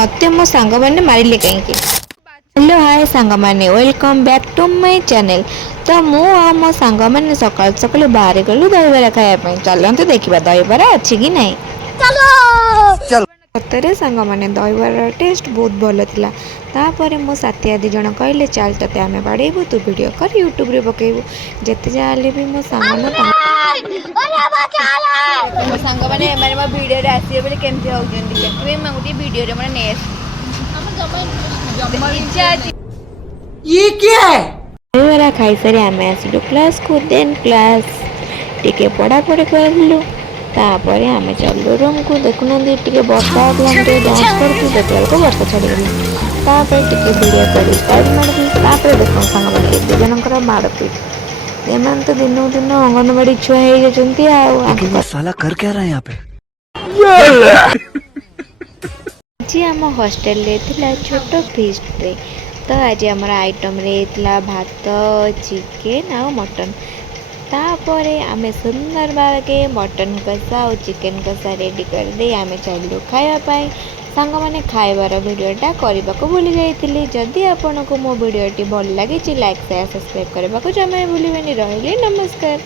मते मो सांग मैंने मारे कहीं। हेलो हाय सांग मैंने welcome back to my channel. तो मु आ मो सांग मैंने सकाल सकाल बाहर गलु दहीबरा खाया चलते देखा दहीबरा अच्छी कि नहीं। सतरे सांग मैंने दहीबरार टेस्ट बहुत भल था। तापर मो साथी आदि जन कहले चल ते आम बाड़ेबू तू वीडियो कर यूट्यूब रे पकेबू जिते जाले भी मो सांग ମୋ ସାଙ୍ଗମାନେ ଏମାନେ ମୋ ଭିଡ଼ିଓରେ ଆସିବେ ବୋଲି କେମିତି ହେଉଛନ୍ତି ସେଥିପାଇଁ ମୁଁ ଗୋଟେ ଭିଡ଼ିଓରେ ମୋର ନେଇ ଇଚ୍ଛା ଅଛି। दहीबरा खाई सारी आम आसलु क्लास को देन क्लास टिके पढ़ापढ़ी करूँ। तापर आम चलू रूम को देखुना टे बर्षा होता डांस करूँ देखला को बर्षा छाड़गला। तापर टे वीडियो कर स्टार्ट मार देख सांग मैंने एत जनकर माड़ पीट एम तो दिन दिन अंगनवाड़ी छुआ हो साला कर क्या रहा है यहाँ पे। आज आम हॉस्टेल छोट फिस्ट डे। तो आज आम आइटम रे भात चिकेन आ मटन। तापर आम सुंदर भाव के मटन कषा और चिकेन कषा रेडी कर दे आम चलू खावाई। सांग मैंने खाइबार भिडियोटा करने को भूली जाइए। जदि आपको मो भिडियोटी भल लगी लाइक शेयर सब्सक्राइब करने को जमा भूलें। रही नमस्कार।